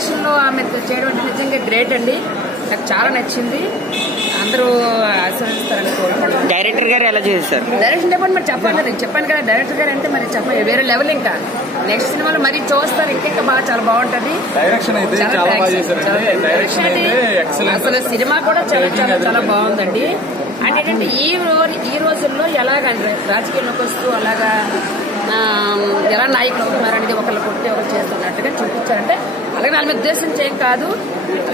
Combination లో ఆమె చేయడం నిజంగా గ్రేట్ అండి. నాకు చాలా నచ్చింది. అందరూ ఆశీర్వదిస్తారని కోరుకుంటున్నాను. డైరెక్టర్ గారు ఎలా చేశారు? డైరెక్షన్ డిపార్ట్మెంట్ చెప్పండి, చెప్పాను కదా, డైరెక్టర్ గారు అంటే మరి చెప్పండి వేరే లెవెల్. ఇంకా నెక్స్ట్ సినిమాలో మరి చూస్తారు, ఇంకా బాగా చాలా బాగుంటది. అసలు సినిమా కూడా చాలా చాలా చాలా బాగుందండి. అంటే ఏంటంటే ఈ రోజుల్లో ఎలాగంటే రాజకీయంలోకి వస్తూ అలాగా ఎలా నాయకులు అవుతున్నారనేది ఒకళ్ళు కొట్టి ఒకరు చేస్తున్నట్టుగా చూపించారంటే, అలాగే వాళ్ళ ఉద్దేశం చేయం కాదు,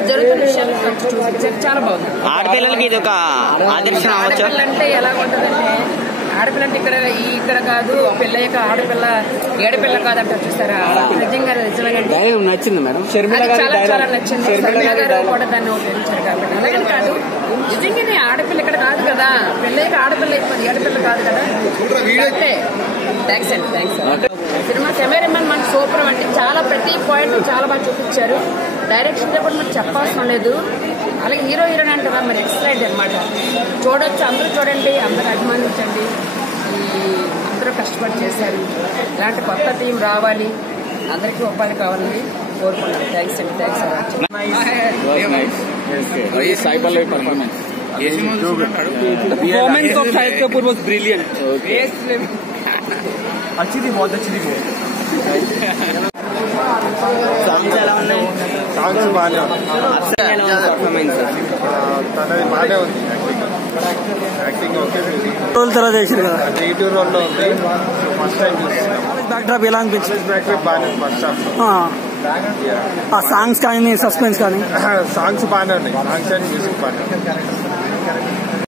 జరుగుతున్న విషయాలు చూపించారు. చాలా బాగుంది. ఆడపిల్లలకి ఇది ఒక ఆదర్శం. ఆడపిల్లంటే ఎలా ఉంటదంటే, ఆడపిల్లంటే ఇక్కడ కాదు, పెళ్ళయ్యాక ఆడపిల్ల ఏడపిల్ల కాదంటారు చూస్తారా, నిజంగా నిజంగా నచ్చింది మేడం. చాలా చాలా నచ్చింది. శర్మిల గారు కూడా దాన్ని ఉపయోగించారు కాబట్టి. అలాగని కాదు, నిజంగానే ఆడపిల్ల ఇక్కడ కాదు కదా, పెళ్ళయ్యాక ఆడపిల్ల అయిపోయింది, ఏడపిల్ల కాదు కదా. థ్యాంక్స్ అండి, థ్యాంక్స్. సినిమా కెమెరామెన్ మనకి సూపర్ అండి. చాలా ప్రతి పాయింట్ చాలా బాగా చూపించారు. డైరెక్షన్ కూడా మనకు చెప్పాల్సిన లేదు. అలాగే హీరో హీరోయిన్ అంటే మరి ఎక్సలెంట్ అనమాట. చూడొచ్చు, అందరూ చూడండి, అందరూ అభిమానించండి. అందరూ కష్టపడి చేశారు. ఇలాంటి కొత్త టీం రావాలి, అందరికీ ఉపాధి కావాలని కోరుకున్నాను. థ్యాంక్స్ అండి, thanks. performance of Shahid Kapoor was brilliant. अच्छी थी, बहुत अच्छी थी. సాంగ్స్ ఎలా ఉన్నాయి? సాంగ్స్ బాగానే పర్ఫార్మెన్స్ తనది బాగానే ఉంది. Acting okay. రోల్ తర్వాత చేసారు కదా, నెగిటివ్ రోల్ లో ఉంది. ఫస్ట్ టైం చూస్తున్నాం. బ్యాక్ డ్రాప్ ఎలా అనిపించింది? బ్యాక్ డ్రాప్ బాగానే ఉంది ఫస్ట్ హాఫ్. సాంగ్స్ కానీ సస్పెన్స్ కానీ సాంగ్స్ బాగానే ఉన్నాయి. సాంగ్స్ అండ్ మ్యూజిక్ బాగానే.